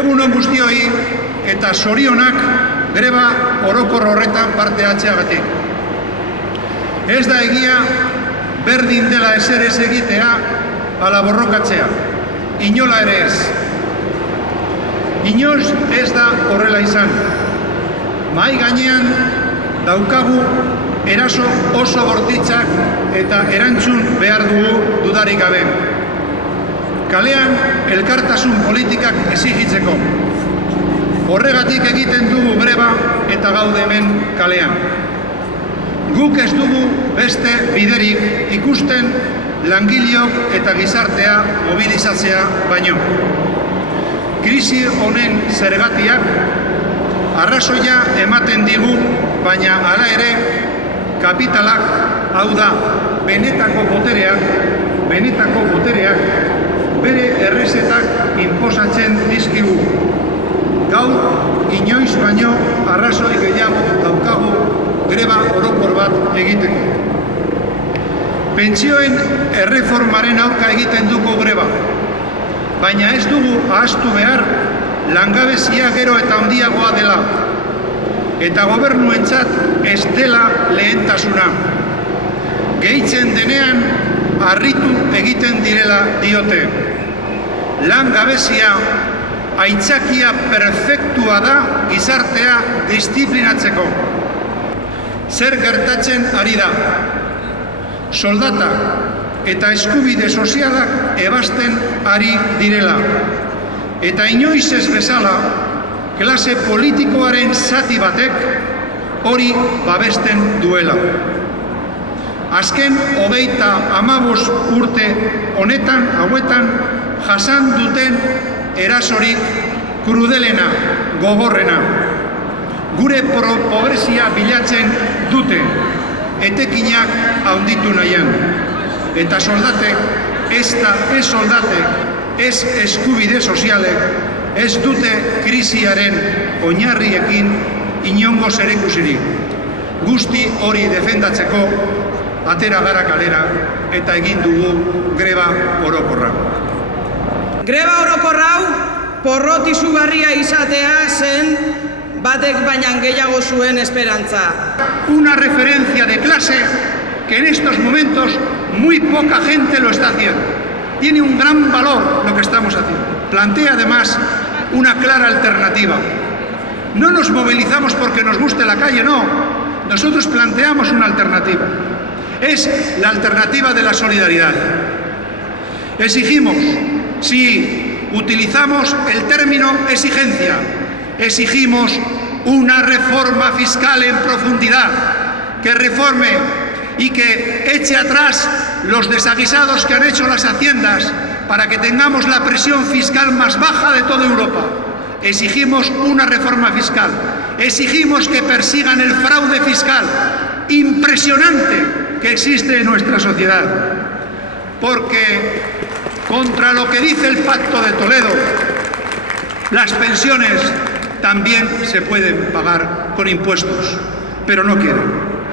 Egun on guztioi eta zorionak greba orokor horretan parte hartzeagatik. Ez da egia berdin dela ezer ez egitea ala borrokatzea. Inola ere ez. Inoiz ez da horrela izan. Mahai gainean daukagu eraso oso bortitzak eta erantzun behar dugu dudarik gabe. Kalean elkartasun politikak exigitzeko. Horregatik egiten dugu greba eta gaude hemen kalean. Guk ez dugu beste biderik ikusten langileok eta gizartea mobilizatzea baino. Krisi honen zergatiak arrazoia ematen digu, baina hala ere kapitalak, hau da, benetako botereak bere errezetak inposatzen dizkigu. Gaur inoiz baino arrazoi gehiago daukagu greba orokor bat egiteko. Pentsioen erreformaren aurka egiten dugu greba, baina ez dugu ahaztu behar langabezia gero eta handiagoa dela, eta gobernuentzat ez dela lehentasuna. Gehitzen denean harritu egiten direla diote. Langabezia aitzakia perfektua da gizartea disiplinatzeko. Zer gertatzen ari da? Soldata eta eskubide sozialak ebasten ari direla. Eta inoiz ez bezala, klase politikoaren zati batek hori babesten duela. Azken 35 urte hauetan jasan duten erasorik krudelena, gogorrena. Gure pobrezia bilatzen dute, etekinak handitu nahian. Eta soldatek, ez eskubide sozialek, ez dute krisiaren oinarriekin inongo zerikusirik. Guzti hori defendatzeko atera gara kalera eta egin dugu greba orokorra. Greba orokor hau porrot izugarria izatea zen batek baina gehiago zuen esperantza. Una referencia de clase que en estos momentos muy poca gente lo está haciendo. Tiene un gran valor lo que estamos haciendo. Plantea además una clara alternativa. No nos movilizamos porque nos guste la calle, no. Nosotros planteamos una alternativa. Es la alternativa de la solidaridad. Exigimos, si utilizamos el término exigencia, exigimos una reforma fiscal en profundidad, que reforme y que eche atrás los desaguisados que han hecho las haciendas para que tengamos la presión fiscal más baja de toda Europa. Exigimos una reforma fiscal, exigimos que persigan el fraude fiscal impresionante que existe en nuestra sociedad, porque contra lo que dice el Pacto de Toledo, las pensiones también se pueden pagar con impuestos, pero no quieren.